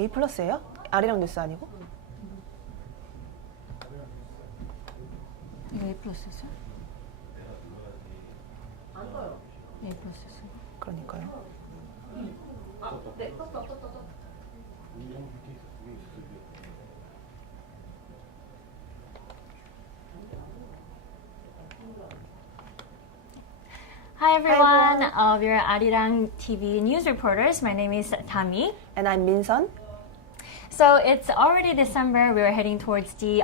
A 플러스예요? 아리랑 뉴스 아니고? 이거 A 플러스죠? 안 떠요. A 플러스죠. 그러니까요. 네, 떴어. Hi everyone, we're Arirang TV news reporters. My name is Dami. And I'm MinSun. So it's already December. We're heading towards the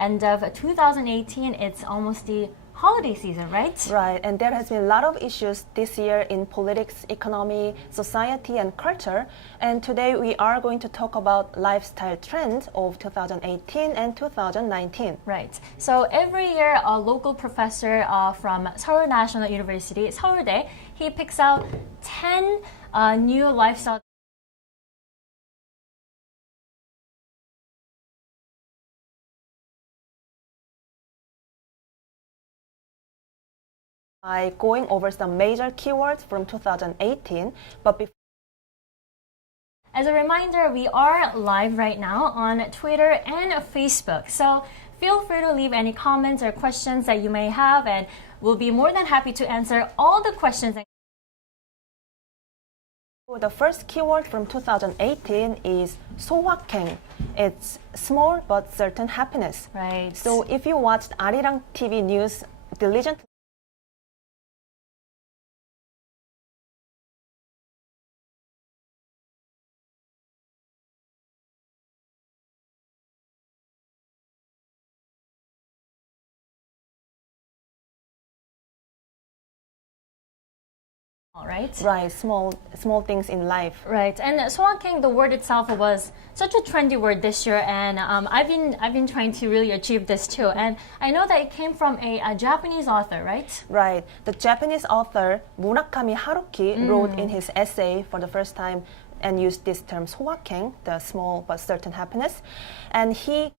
end of 2018. It's almost the holiday season, right? Right, and there has been a lot of issues this year in politics, economy, society, and culture. And today we are going to talk about lifestyle trends of 2018 and 2019. Right. So every year, a local professor from Seoul National University, Seoul대, he picks out 10 new lifestyle By going over some major keywords from 2018, but before As a reminder, we are live right now on Twitter and Facebook. So feel free to leave any comments or questions that you may have, and we'll be more than happy to answer all the questions. the first keyword from 2018 is 소확행. It's small but certain happiness. Right. So if you watched Arirang TV news diligently, right? right, small things in life. Right, and 소확행, the word itself was such a trendy word this year, and I've been trying to really achieve this too. And I know that it came from a Japanese author, right? Right. The Japanese author Murakami Haruki wrote in his essay for the first time and used this term 소확행, the small but certain happiness. And he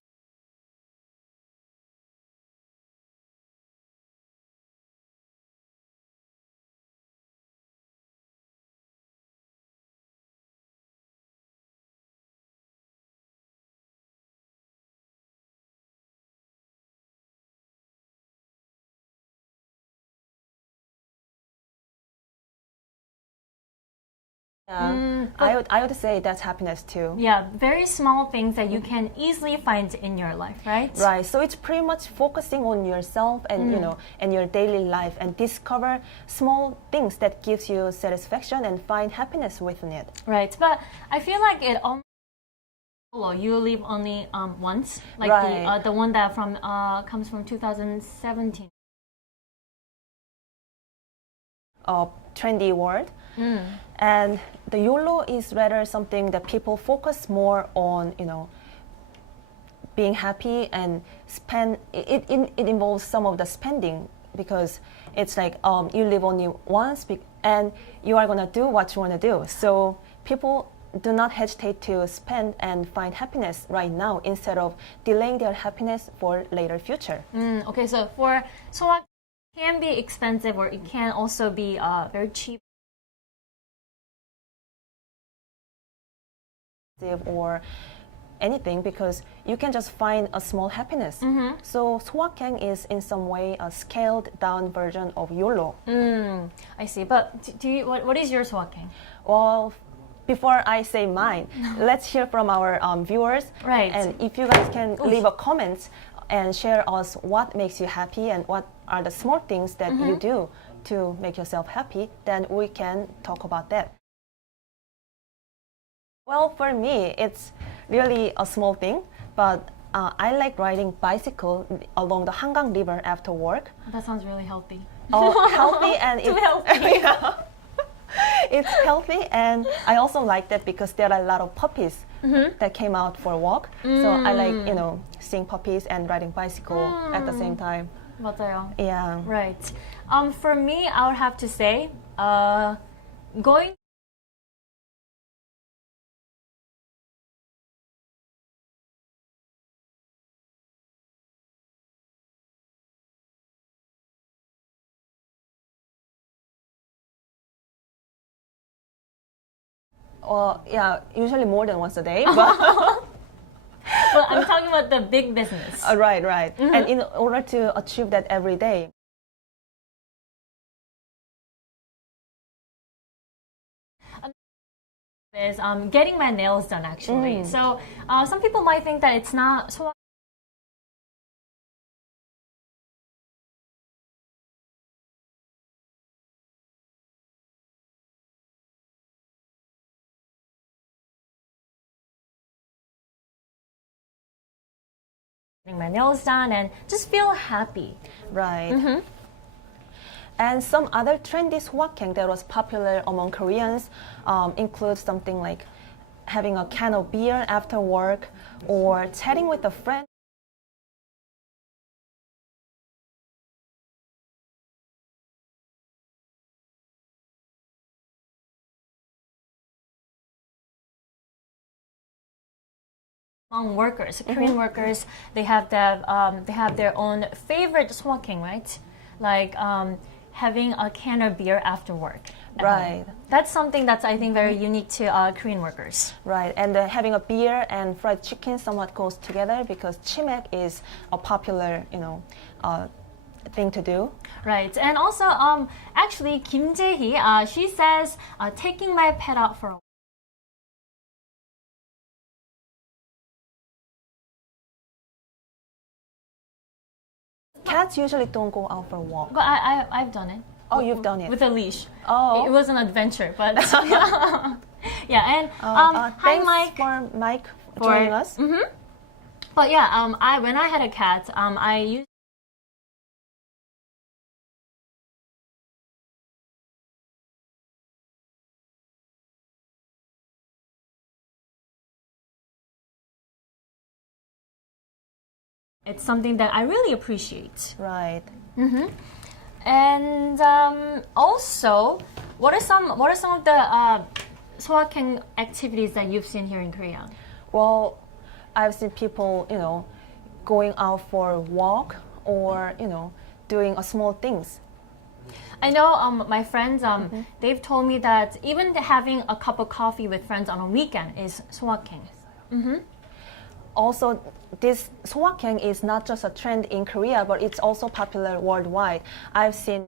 I would say that's happiness too. Yeah, very small things that you can easily find in your life, right? Right. So it's pretty much focusing on yourself and and your daily life and discover small things that gives you satisfaction and find happiness within it. Right, but I feel like it almost you live only once, like Right. the one that from comes from 2017. Trendy word. And the YOLO is rather something that people focus more on, being happy and spend. It involves some of the spending because it's like you live only once and you are gonna do what you wanna do. So people do not hesitate to spend and find happiness right now instead of delaying their happiness for later future. Okay, so for 소확 can be expensive or it can also be very cheap. Or anything because you can just find a small happiness. So 소확행 is in some way a scaled down version of YOLO. I see, but do you, what is your 소확행? Well, before I say mine, let's hear from our viewers. Right. And if you guys can leave a comment and share us what makes you happy and what are the small things that you do to make yourself happy, then we can talk about that. Well, for me, it's really a small thing, but I like riding bicycle along the Hangang River after work. That sounds really healthy. Healthy and Too healthy. Yeah. It's healthy, and I also like that because there are a lot of puppies that came out for a walk. So I like, seeing puppies and riding bicycle at the same time. 맞아요. Yeah. Right. For me, I would have to say, going Yeah, usually more than once a day. But Well, I'm talking about the big business. right, right. And in order to achieve that every day, Is getting my nails done actually. So some people might think that it's not so. Getting my nails done and just feel happy. right. And some other trendy swaking that was popular among Koreans includes something like having a can of beer after work or chatting with a friend. Among workers, Korean workers, they have their own favorite smoking, right? Like having a can of beer after work. Right. That's something that's I think very unique to Korean workers. Right, and having a beer and fried chicken somewhat goes together because chimek is a popular, thing to do. Right, and also actually Kim Jae-hee, she says taking my pet out for a walk. Cats usually don't go out for a walk. But I've done it. Oh, you've done it. With a leash. Oh. It was an adventure, but yeah. And hi, Thanks Mike. for Mike joining us. But yeah, when I had a cat, I used. It's something that I really appreciate. Right. And also, what are some of the swaking activities that you've seen here in Korea? Well, I've seen people, going out for a walk or, doing small things. I know my friends, they've told me that even having a cup of coffee with friends on a weekend is swaking. Also, this swaking is not just a trend in Korea, but it's also popular worldwide. I've seen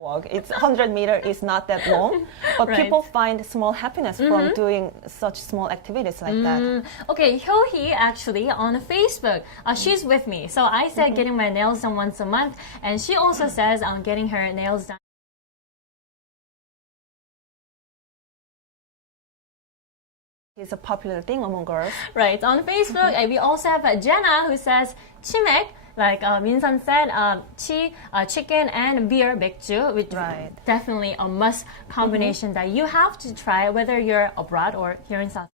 walk. It's 100 meter is not that long, but Right. people find small happiness from doing such small activities like that. Okay, Hyo-hee actually on Facebook, she's with me. So I said getting my nails done once a month, and she also says getting her nails done. It's a popular thing among girls. Right, on Facebook, and we also have Jenna who says chimek, like MinSun said, chicken and beer, 맥주, which Right. is definitely a must combination that you have to try whether you're abroad or here in South.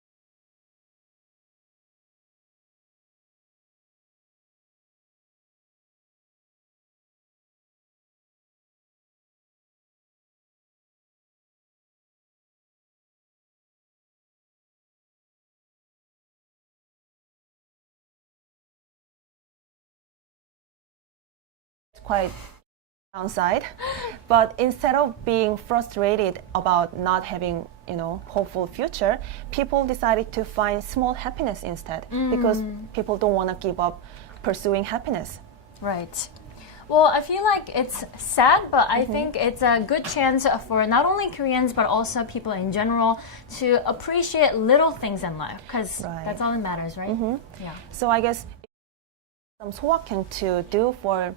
It's quite downside. But instead of being frustrated about not having, hopeful future, people decided to find small happiness instead because people don't want to give up pursuing happiness. Right. Well, I feel like it's sad, but I think it's a good chance for not only Koreans but also people in general to appreciate little things in life because Right. that's all that matters, right? Yeah. So I guess some swaking to do for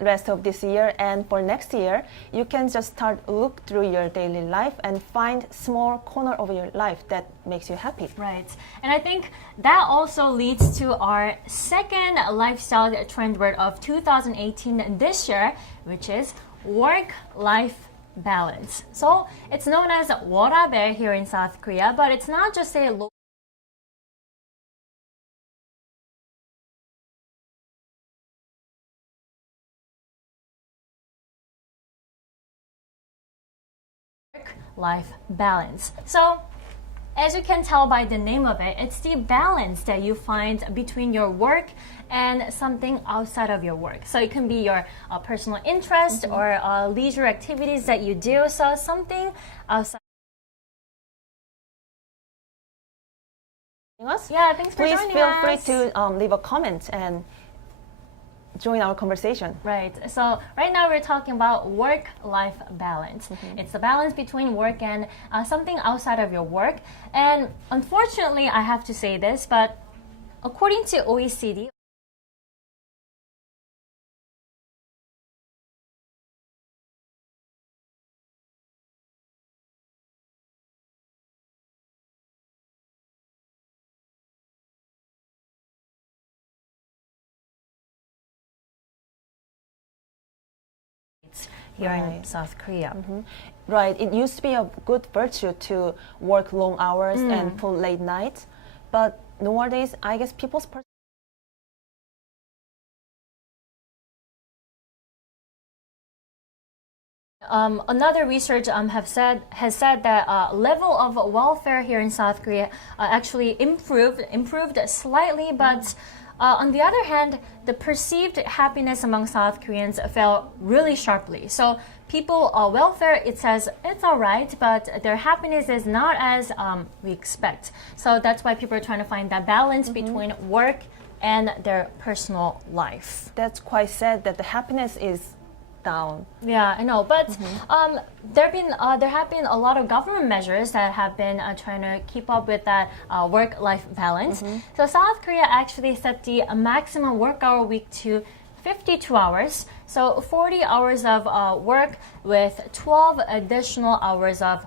rest of this year and for next year, you can just start look through your daily life and find small corner of your life that makes you happy. Right. And I think that also leads to our second lifestyle trend word of 2018 this year, which is work-life balance. So it's known as 워라밸 here in South Korea, but it's not just a work-life balance. So as you can tell by the name of it, it's the balance that you find between your work and something outside of your work. So it can be your personal interest or leisure activities that you do. So something outside. Us? Yeah, thanks for Please joining feel us. free to leave a comment and join our conversation. Right. So right now we're talking about work-life balance. It's the balance between work and something outside of your work. And unfortunately, I have to say this, but according to OECD, here in Right. South Korea. Right. It used to be a good virtue to work long hours and pull late nights, but nowadays, I guess people's Another research has said that level of welfare here in South Korea actually improved slightly, but on the other hand, the perceived happiness among South Koreans fell really sharply. So people welfare, it says it's all right, but their happiness is not as we expect. So that's why people are trying to find that balance between work and their personal life. That's quite sad that the happiness is down. Yeah, I know, but there have been a lot of government measures that have been trying to keep up with that work-life balance. So South Korea actually set the maximum work hour week to 52 hours. So 40 hours of work with 12 additional hours of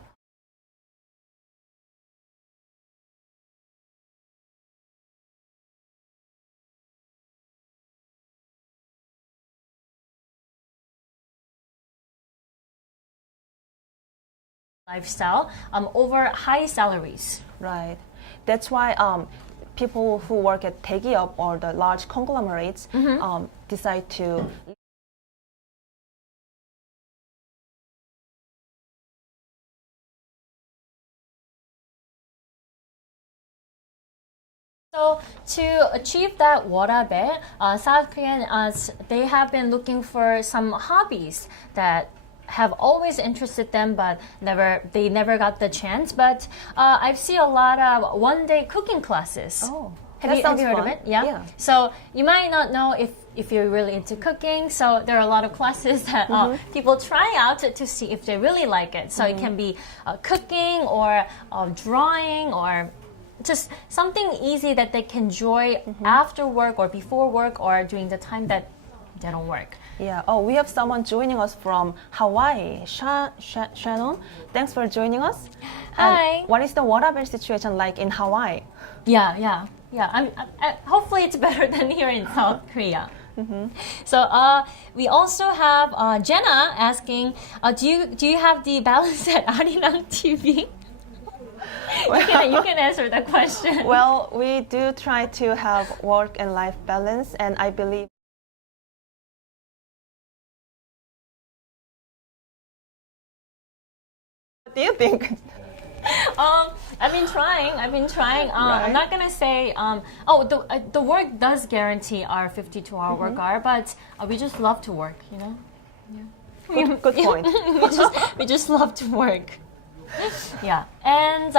lifestyle over high salaries. Right. That's why people who work at 대기업 or the large conglomerates decide to. So to achieve that 워라밸, South Koreans they have been looking for some hobbies that have always interested them, but they never got the chance. But I've seen a lot of one-day cooking classes. Oh, Have that you sounds heard fun. of it? Yeah. Yeah. So you might not know if you're really into cooking. So there are a lot of classes that people try out to see if they really like it. So it can be cooking or drawing or just something easy that they can enjoy after work or before work or during the time that they don't work. Yeah. Oh, we have someone joining us from Hawaii. Shannon, thanks for joining us. Hi. And what is the 워라밸 situation like in Hawaii? Yeah. Hopefully it's better than here in South Korea. So we also have Jenna asking, do you have the balance at Arirang TV? You can answer the question. Well, we do try to have work and life balance, and I believe. What do you think? I've been trying. Right. I'm not gonna say. The work does guarantee our 52-hour work hour, but we just love to work. You know. Good point. we just love to work. Yeah, and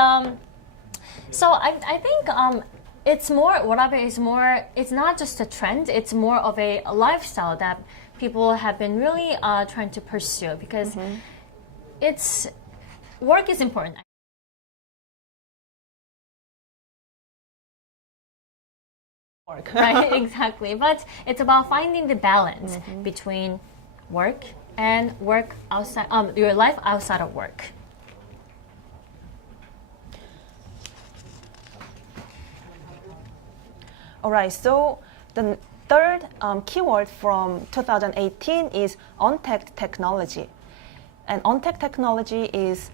so I think it's more whatever is more. It's not just a trend. It's more of a lifestyle that people have been really trying to pursue because it's work is important. Work. Right, exactly. But it's about finding the balance between work and work outside, your life outside of work. All right. So the third keyword from 2018 is on-tech technology, and on-tech technology is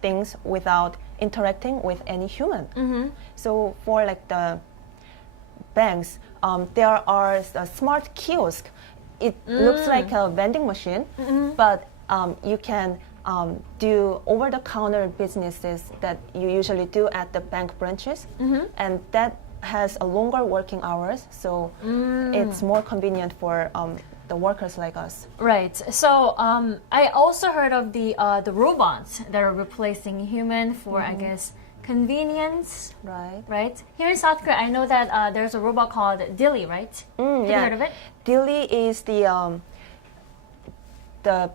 things without interacting with any human. So for like the banks, there are a smart kiosk. It looks like a vending machine, but you can do over-the-counter businesses that you usually do at the bank branches, and that has a longer working hours, so it's more convenient for the workers like us. Right. So I also heard of the robots that are replacing human for, I guess, convenience. Right. Right. Here in South Korea, I know that there's a robot called Dilly, right? Have you heard of it? Dilly is the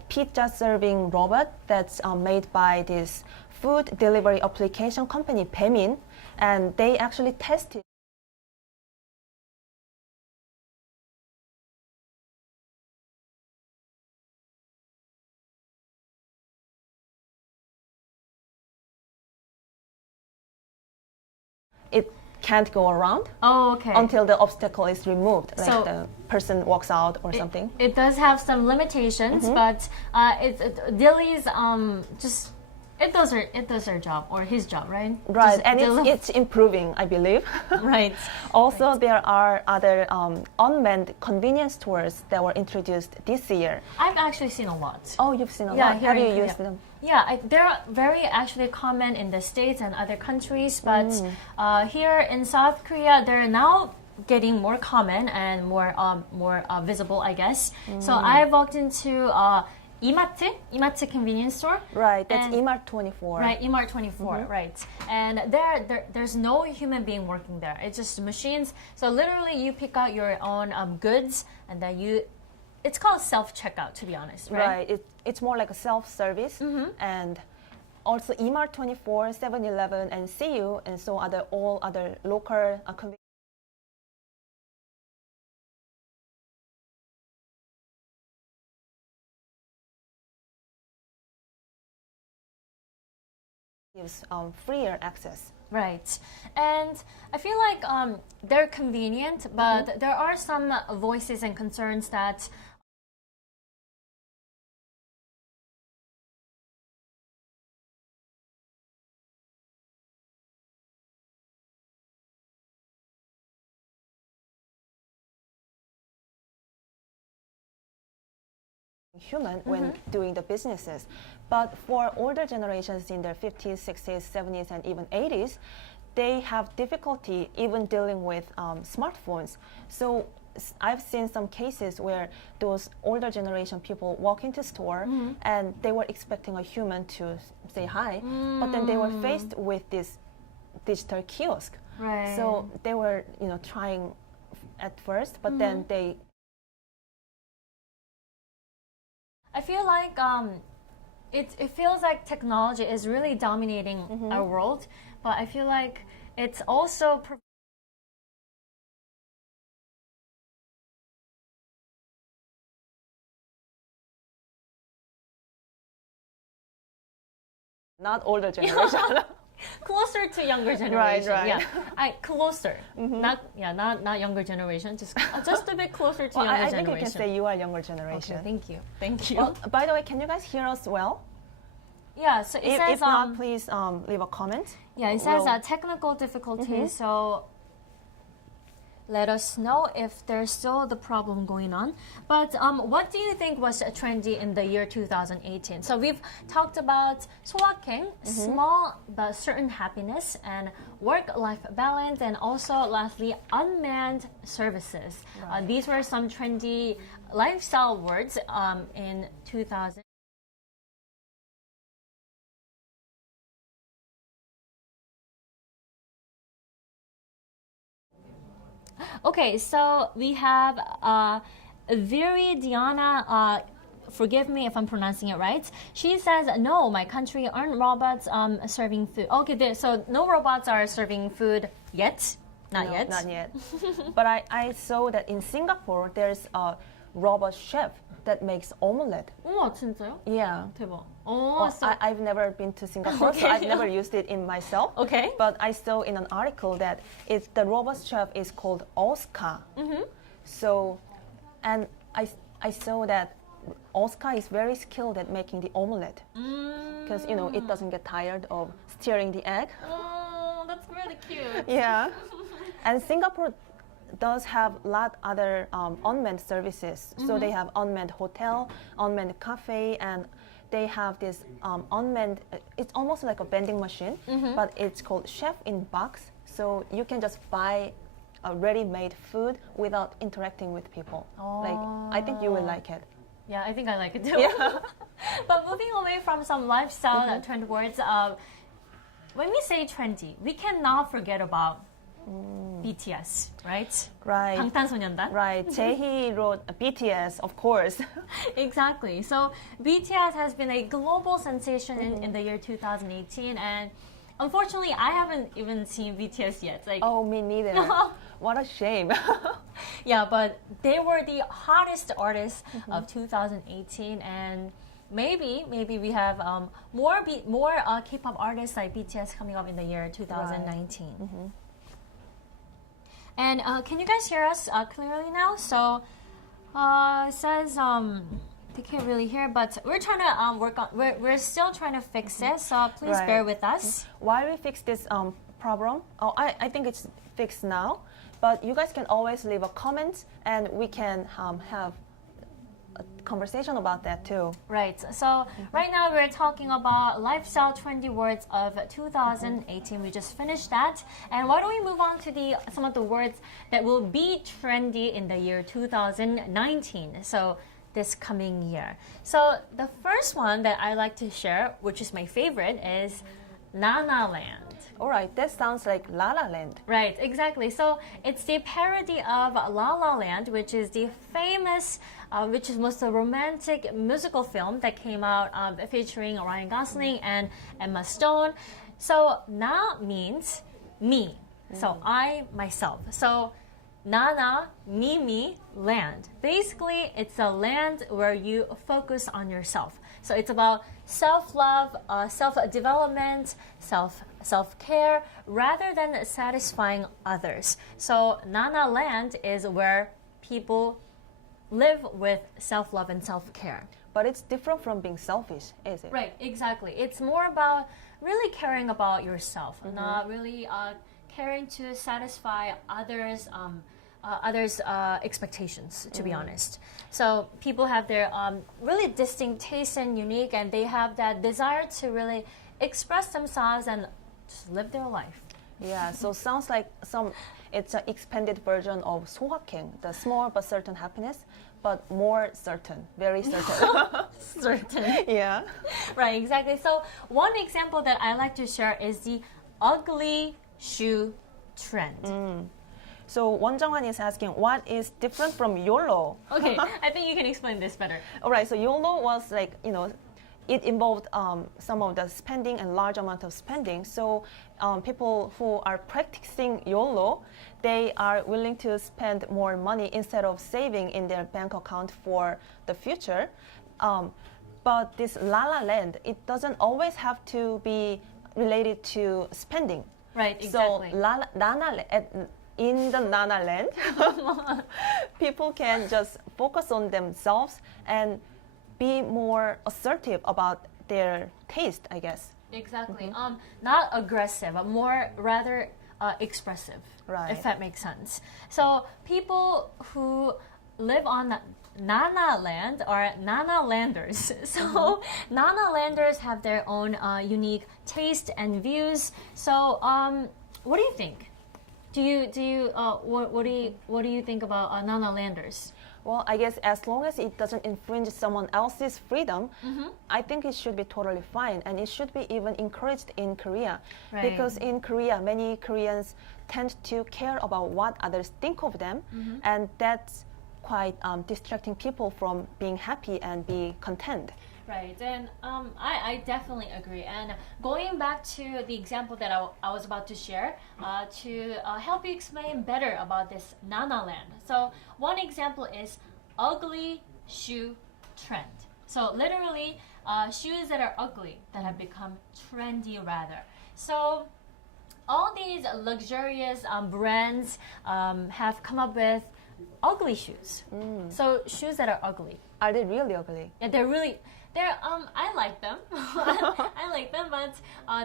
pizza serving robot that's made by this food delivery application company, Baemin, and they actually tested it can't go around until the obstacle is removed, like So- the person walks out or something. It does have some limitations, but Dilly's just it does her job or his job, right? Right, Just and deli- it's improving, I believe. right. Also, there are other unmanned convenience stores that were introduced this year. I've actually seen a lot. Oh, you've seen a Yeah, lot. here Have in you Korea. used them? Yeah, they're very actually common in the States and other countries, but here in South Korea, they're now getting more common and more visible, I guess. So I walked into 이마트 convenience store. Right, that's and- Emart 24. Right, Emart 24, right. And there's no human being working there. It's just machines. So literally you pick out your own goods and then it's called self-checkout, to be honest, right? Right, it's more like a self-service. And also Emart 24, 7-Eleven, and CU, and so all other local convenience gives freer access. Right. And I feel like they're convenient, but there are some voices and concerns that human when doing the businesses. But for older generations in their 50s, 60s, 70s, and even 80s, they have difficulty even dealing with smartphones. So I've seen some cases where those older generation people walk into store and they were expecting a human to say hi, but then they were faced with this digital kiosk. Right. So they were, trying at first, but then they I feel like it feels like technology is really dominating our world, but I feel like it's also not older generation. closer to younger generation. right. Yeah, closer. Not younger generation. Just a bit closer to Well, younger I generation. think you can say you are younger generation. Okay, thank you. Well, by the way, can you guys hear us well? Yeah, so it says If not, please leave a comment. yeah, it says We'll- technical difficulties. So let us know if there's still the problem going on. But what do you think was trendy in the year 2018? So we've talked about 소확행, small but certain happiness, and work-life balance, and also lastly, unmanned services. These were some trendy lifestyle words in 2000. Okay, so we have Viridiana. Forgive me if I'm pronouncing it right. She says, "No, my country aren't robots serving food." Okay, so no robots are serving food yet. Not No, yet. Not yet. But I saw that in Singapore there's a robot chef that makes omelette. 우와, 진짜요? Yeah. 대박. I've never been to Singapore, so I've never used it in myself. Okay. But I saw in an article that the robot chef is called Oscar. So, and I saw that Oscar is very skilled at making the omelette because it doesn't get tired of stirring the egg. Oh, that's really cute. Yeah, and Singapore does have a lot other unmanned services. So they have unmanned hotel, unmanned cafe, and they have this unmanned. It's almost like a vending machine, but it's called Chef in Box. So you can just buy a ready-made food without interacting with people. Like I think you will like it. Yeah, I think I like it too. Yeah. But moving away from some lifestyle trend words, when we say trendy, we cannot forget about BTS, right? Right. 방탄소년단. Right. Jaehee wrote BTS, of course. Exactly. So BTS has been a global sensation in the year 2018, and unfortunately, I haven't even seen BTS yet. Like, Oh, me neither. What a shame. yeah, but they were the hottest artists of 2018, and maybe we have more K-pop artists like BTS coming up in the year 2019. And can you guys hear us clearly now? So it says they can't really hear, but we're trying to work on. We're still trying to fix it, so please Right. bear with us. While we fix this problem, I think it's fixed now, but you guys can always leave a comment and we can have a conversation about that too. Right. So right now we're talking about lifestyle trendy words of 2018. We just finished that, and why don't we move on to some of the words that will be trendy in the year 2019. So this coming year. So the first one that I like to share, which is my favorite, is Nana Land. All right, that sounds like La La Land. Right, exactly. So it's the parody of La La Land, which is the famous, which is most a romantic musical film that came out featuring Ryan Gosling and Emma Stone. So Na means me. So I, myself. So Nana, me, land. Basically, it's a land where you focus on yourself. So it's about self-love, self-development, self-care, rather than satisfying others. So Nana land is where people live with self-love and self-care. But it's different from being selfish, is it? Right, exactly. It's more about really caring about yourself, not really caring to satisfy others' expectations, to be honest. So people have their really distinct tastes and unique, and they have that desire to really express themselves and just live their life. Yeah, so sounds like it's an expanded version of 소확행, the small but certain happiness, but more certain, very certain. Certain. Yeah. Right, exactly. So one example that I like to share is the ugly shoe trend. So Wonjonghan is asking, what is different from YOLO? Okay, I think you can explain this better. All right, so YOLO was like, it involved some of the spending and large amount of spending. So people who are practicing YOLO, they are willing to spend more money instead of saving in their bank account for the future. But this La La Land, it doesn't always have to be related to spending. Right, exactly. So in the Nana Land, people can just focus on themselves and be more assertive about their taste, I guess. Exactly. Not aggressive, but more rather expressive. Right. If that makes sense. So people who live on Nana Land are Nana Landers. So Nana Landers have their own unique taste and views. So what do you think? What do you think about Nana Landers? Well, I guess as long as it doesn't infringe someone else's freedom, I think it should be totally fine, and it should be even encouraged in Korea. Right. Because in Korea, many Koreans tend to care about what others think of them, and that's quite distracting people from being happy and be content. Right, and I definitely agree. And going back to the example that I was about to share, to help you explain better about this Nana Land. So one example is ugly shoe trend. So literally, shoes that are ugly that have become trendy rather. So all these luxurious brands have come up with ugly shoes. So shoes that are ugly. Are they really ugly? Yeah, they're I like them. I like them, but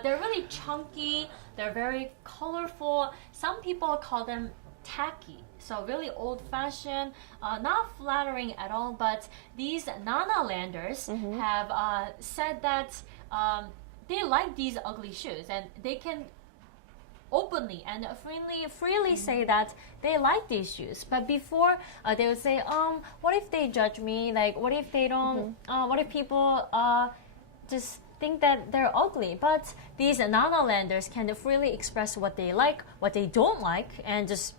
they're really chunky. They're very colorful. Some people call them tacky. So really old-fashioned, not flattering at all. But these Nanalanders have said that they like these ugly shoes, and they can openly and freely say that they like these shoes. But before, they would say, what if they judge me? Like, what if they don't? What if people just think that they're ugly? But these Nanalanders can freely express what they like, what they don't like, and just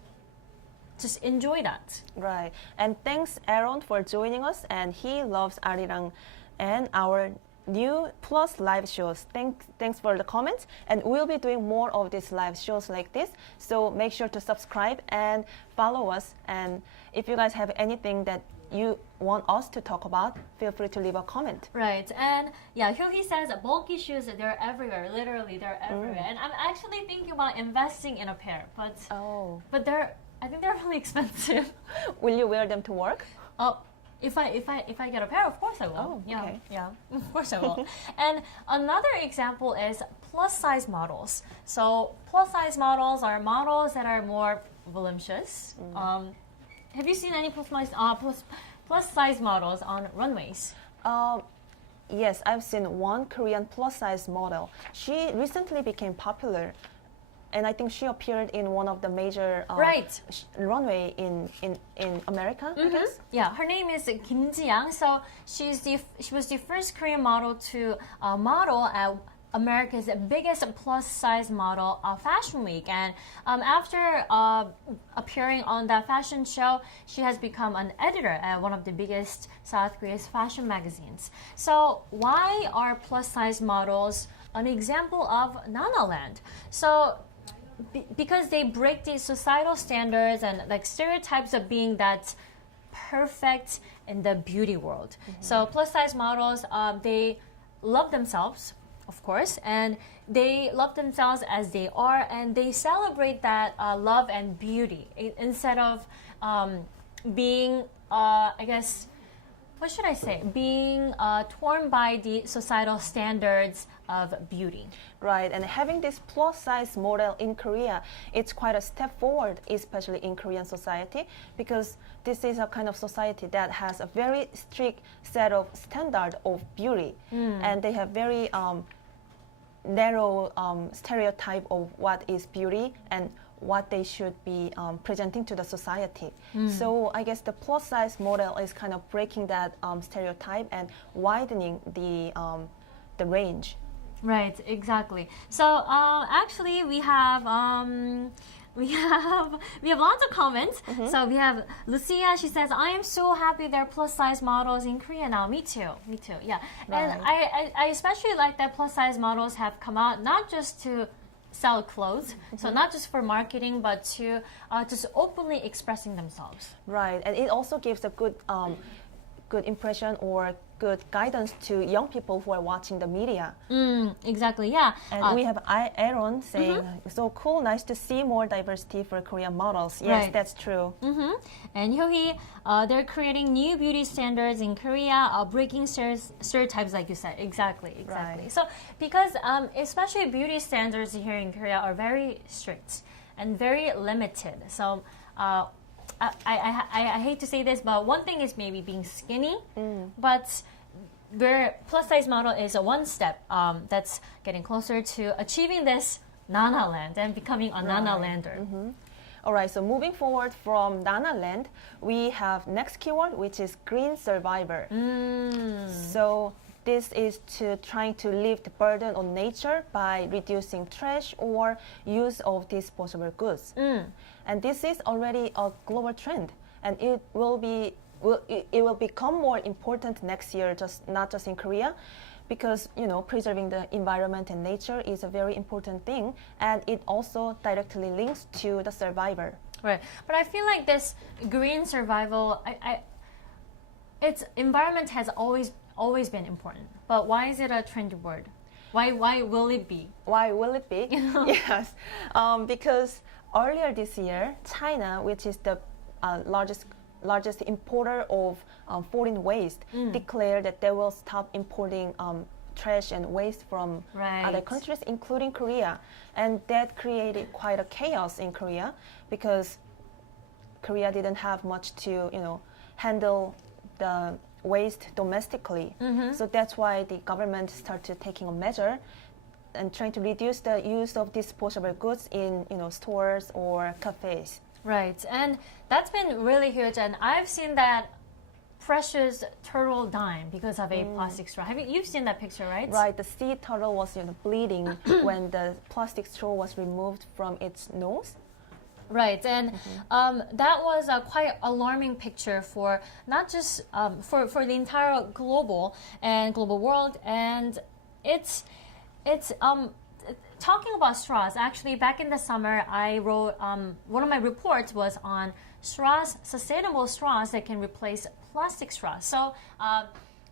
enjoy that. Right. And thanks, Aaron, for joining us. And he loves Arirang and our new Plus live shows. Thanks for the comments. And we'll be doing more of these live shows like this. So make sure to subscribe and follow us. And if you guys have anything that you want us to talk about, feel free to leave a comment. Right. And yeah, Hyohee says bulky shoes, they're everywhere. Literally, they're everywhere. And I'm actually thinking about investing in a pair. But I think they're really expensive. Will you wear them to work? If I get a pair, of course I will. Oh, okay. Yeah, of course I will. And another example is plus size models. So plus size models are models that are more voluptuous. Have you seen any plus size models on runways? Yes, I've seen one Korean plus size model. She recently became popular. And I think she appeared in one of the major runway in America, I guess. Yeah, her name is Kim Ji-young. So she was the first Korean model to model at America's biggest plus size model fashion week. And after appearing on that fashion show, she has become an editor at one of the biggest South Korea's fashion magazines. So why are plus size models an example of Nanaland? So because they break these societal standards and like stereotypes of being that perfect in the beauty world. So plus size models, they love themselves, of course, and they love themselves as they are, and they celebrate that love and beauty instead of being, I guess, what should I say? Being torn by the societal standards of beauty. Right, and having this plus size model in Korea, it's quite a step forward, especially in Korean society, because this is a kind of society that has a very strict set of standard of beauty, and they have very narrow stereotype of what is beauty and what they should be presenting to the society. So I guess the plus size model is kind of breaking that stereotype and widening the range. Right, exactly. So actually, we have lots of comments. So we have Lucia. She says, "I am so happy there are plus size models in Korea now." Me too. Yeah, Right. and I especially like that plus size models have come out not just to sell clothes, so not just for marketing, but to just openly expressing themselves. Right, and it also gives a good impression or good guidance to young people who are watching the media. Exactly, yeah. And we have Aaron saying, "So cool, nice to see more diversity for Korean models." Yes, Right. that's true. And Hyohee, they're creating new beauty standards in Korea, breaking stereotypes, like you said. Exactly. Right. So, because especially beauty standards here in Korea are very strict and very limited. So, I hate to say this, but one thing is maybe being skinny, but where plus size model is a one step that's getting closer to achieving this Nanaland and becoming a Nanalander. All right, so moving forward from Nanaland, we have next keyword, which is green survivor. So this is to trying to lift the burden on nature by reducing trash or use of disposable goods. And this is already a global trend, and it will become more important next year, not just in Korea, because preserving the environment and nature is a very important thing, and it also directly links to the survivor. Right, but I feel like this green survival, its environment has always been important. But why is it a trendy word? Why will it be? Why will it be? Yes, because earlier this year, China, which is the largest importer of foreign waste, declared that they will stop importing trash and waste from other countries, including Korea. And that created quite a chaos in Korea because Korea didn't have much to, handle the waste domestically. So that's why the government started taking a measure and trying to reduce the use of disposable goods in, stores or cafes. Right, and that's been really huge, and I've seen that precious turtle dying because of a plastic straw. You've seen that picture, right? Right, the sea turtle was bleeding when the plastic straw was removed from its nose. Right, and that was a quite alarming picture for not just for the entire global world, and it's talking about straws. Actually, back in the summer, I wrote one of my reports was on straws, sustainable straws that can replace plastic straws. So.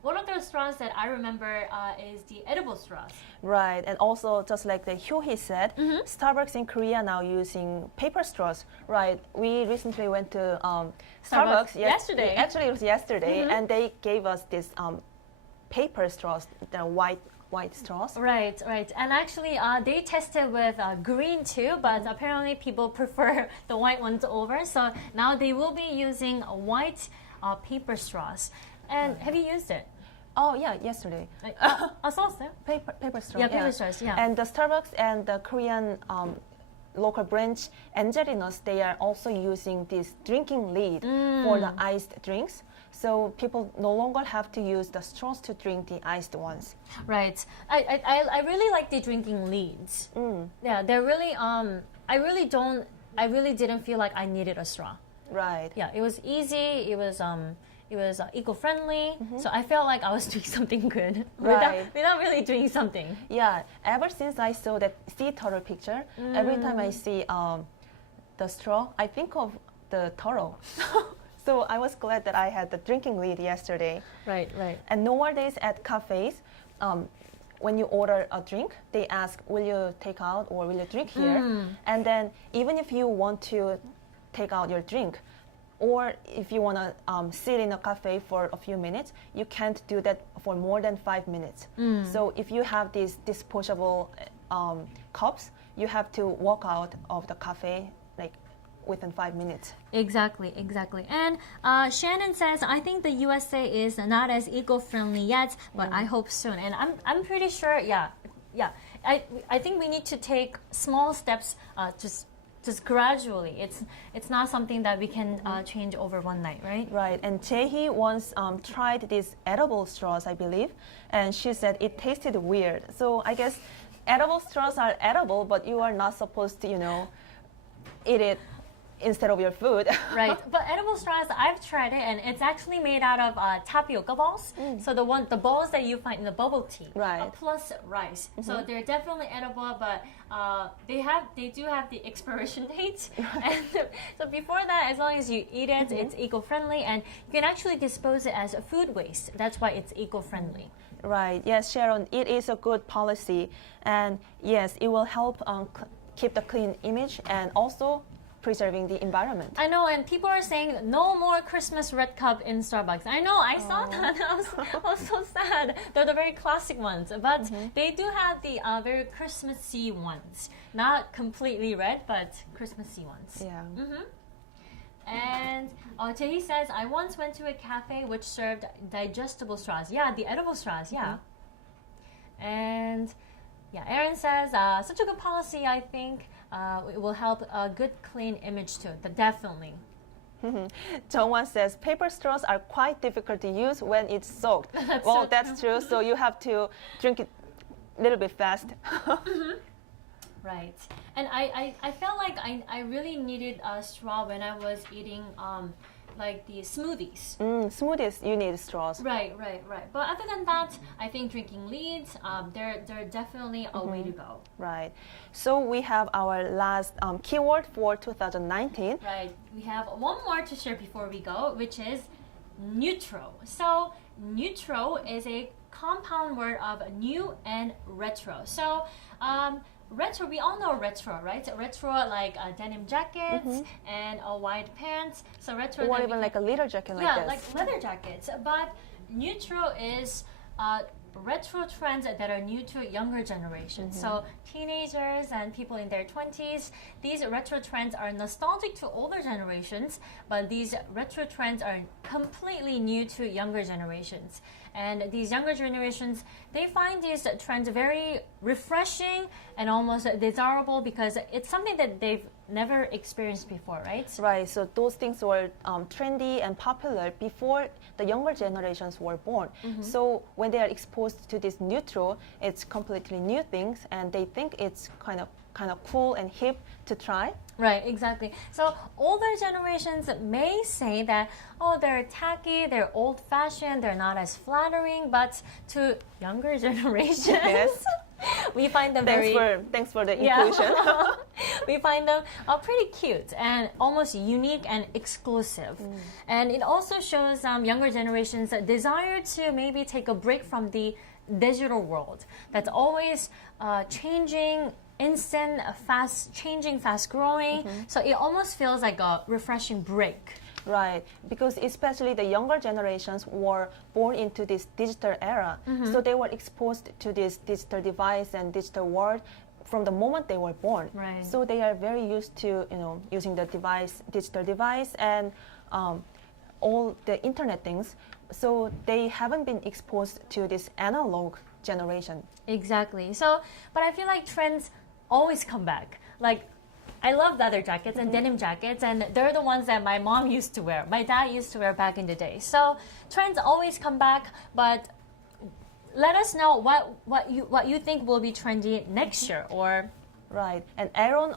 One of those straws that I remember is the edible straws. Right, and also just like the Hyo-hee said, Starbucks in Korea now using paper straws. Right, we recently went to Starbucks yesterday. Actually, it was yesterday, and they gave us this paper straws, the white straws. Right. And actually, they tested with green too, but apparently people prefer the white ones over. So now they will be using white paper straws. And have you used it? Oh yeah, yesterday. 썼어요? Paper straws. Yeah, paper straws. Yeah. And the Starbucks and the Korean local branch Angelinos, they are also using this drinking lid for the iced drinks. So people no longer have to use the straws to drink the iced ones. Right. I really like the drinking leads. Yeah, they're really I really didn't feel like I needed a straw. Right. Yeah, it was easy. It was eco-friendly, so I felt like I was doing something good without really doing something. Yeah, ever since I saw that sea turtle picture, every time I see the straw, I think of the turtle. So I was glad that I had the drinking lid yesterday. Right. And nowadays at cafes, when you order a drink, they ask, will you take out or will you drink here? And then even if you want to take out your drink, or if you want to sit in a cafe for a few minutes, you can't do that for more than 5 minutes. So if you have these disposable cups, you have to walk out of the cafe like within 5 minutes. Exactly. And Shannon says, I think the USA is not as eco-friendly yet, but I hope soon. And I'm pretty sure, yeah. I think we need to take small steps, just gradually. It's not something that we can change over one night, right? Right. And Jae-hee once tried these edible straws, I believe, and she said it tasted weird. So I guess edible straws are edible, but you are not supposed to, eat it instead of your food. Right. But edible straws, I've tried it, and it's actually made out of tapioca balls. So the balls that you find in the bubble tea, right? Plus rice. So they're definitely edible, but they do have the expiration date. And so before that, as long as you eat it, it's eco-friendly, and you can actually dispose it as a food waste. That's why it's eco-friendly. Right. Yes, Sharon, it is a good policy, and yes, it will help keep the clean image and also preserving the environment. I know, and people are saying no more Christmas red cup in Starbucks. I know, I saw that. I was so sad. They're the very classic ones, but they do have the very Christmassy ones. Not completely red, but Christmassy ones. Yeah. And Jae says, I once went to a cafe which served digestible straws. Yeah, the edible straws, yeah. And yeah, Aaron says, such a good policy, I think. It will help a good, clean image too. Definitely. Jungwon says paper straws are quite difficult to use when it's soaked. That's true. So you have to drink it a little bit fast. Right. And I felt like I really needed a straw when I was eating like the smoothies. Smoothies, you need straws. Right. But other than that, I think drinking leads, they're definitely a way to go. Right. So we have our last keyword for 2019. Right. We have one more to share before we go, which is neutral. So neutral is a compound word of new and retro. So retro, we all know retro, right? Retro like denim jackets and wide pants. So retro. Or that even we like a leather jacket like yeah, this. like leather jackets. But neutral is retro trends that are new to younger generations. So teenagers and people in their 20s, these retro trends are nostalgic to older generations, but these retro trends are completely new to younger generations. And these younger generations, they find these trends very refreshing and almost desirable because it's something that they've never experienced before, right? Right, so those things were trendy and popular before the younger generations were born. So when they are exposed to this neutral, it's completely new things, and they think it's kind of cool and hip to try. Right, exactly. So older generations may say that, oh, they're tacky, they're old-fashioned, they're not as flattering, but to younger generations, Yes. we find them Thanks for the inclusion. we find them pretty cute and almost unique and exclusive. And it also shows younger generations' desire to maybe take a break from the digital world that's always changing, instant, fast changing, fast growing. So it almost feels like a refreshing break. Right, because especially the younger generations were born into this digital era, so they were exposed to this digital device and digital world from the moment they were born. Right. So they are very used to using the digital device, and all the internet things. So they haven't been exposed to this analog generation. Exactly. So, but I feel like trends always come back. Like, I love leather jackets and denim jackets, and they're the ones that my mom used to wear. My dad used to wear back in the day. So trends always come back, but let us know what you think will be trendy next year, or Right, and Aaron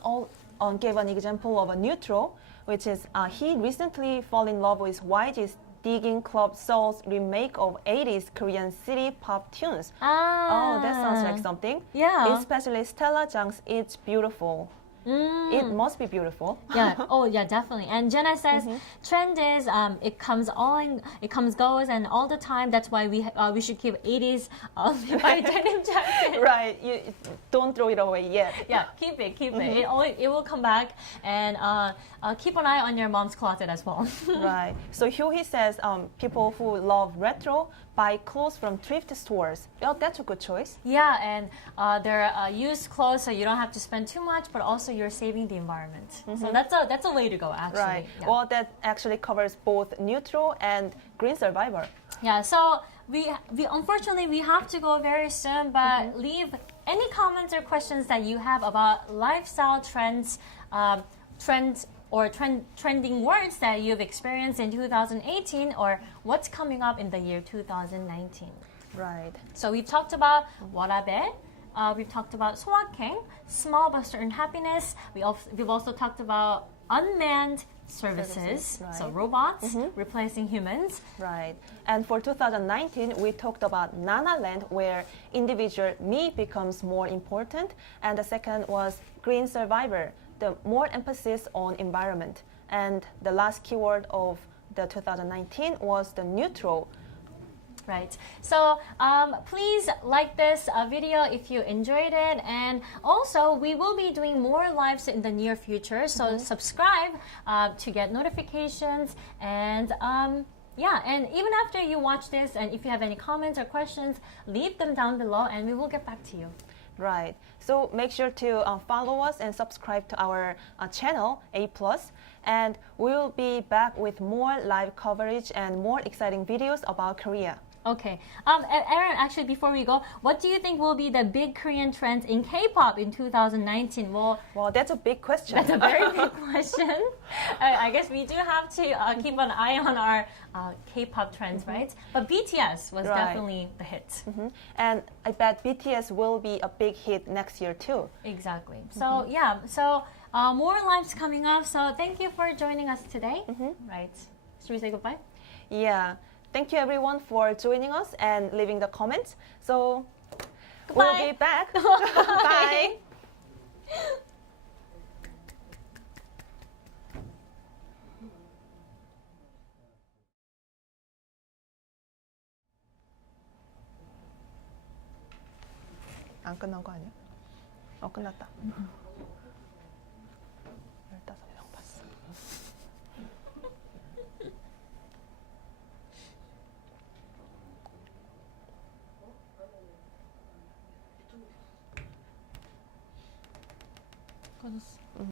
gave an example of a neutral, which is he recently fell in love with YG's Digging Club Soul's remake of 80s Korean city pop tunes. Oh, that sounds like something. Yeah. Especially Stella Jang's It's Beautiful. It must be beautiful. yeah. Oh, yeah, definitely. And Jenna says, trend is it comes goes, and all the time. That's why we should keep 80s by denim jacket. Right, you don't throw it away yet. Yeah, keep it. It will come back, and keep an eye on your mom's closet as well. Right. So Hyuhee says people who love retro buy clothes from thrift stores. Well, that's a good choice. Yeah, and they're used clothes, so you don't have to spend too much, but also you're saving the environment. So that's a way to go, actually. Right. Yeah. Well, that actually covers both neutral and green survivor. Yeah, so we unfortunately we have to go very soon, but leave any comments or questions that you have about lifestyle trends, trending words that you've experienced in 2018, or what's coming up in the year 2019. Right. So we've talked about warabe, we've talked about soakeng, small but certain happiness. We've also talked about unmanned services, right. so robots replacing humans. Right. And for 2019, we talked about Nana Land, where individual me becomes more important. And the second was green survivor, the more emphasis on environment. And the last keyword of the 2019 was the neutral. Right. So please like this video if you enjoyed it, and also we will be doing more lives in the near future. So subscribe to get notifications, and yeah, and even after you watch this, and if you have any comments or questions, leave them down below, and we will get back to you. Right. So make sure to follow us and subscribe to our channel, A+, and we'll be back with more live coverage and more exciting videos about Korea. Okay. Aaron, actually, before we go, what do you think will be the big Korean trends in K-pop in 2019? Well, that's a big question. That's a very big question. I guess we do have to keep an eye on our K-pop trends, right? But BTS was definitely the hit. And I bet BTS will be a big hit next year too. Exactly. So yeah, so more lives coming up. So thank you for joining us today. Right. Should we say goodbye? Yeah. Thank you everyone for joining us and leaving the comments. So Goodbye. We'll be back. Bye. 안 끝난 거 아니야? 끝났다. 15명 봤어. 꺼졌어.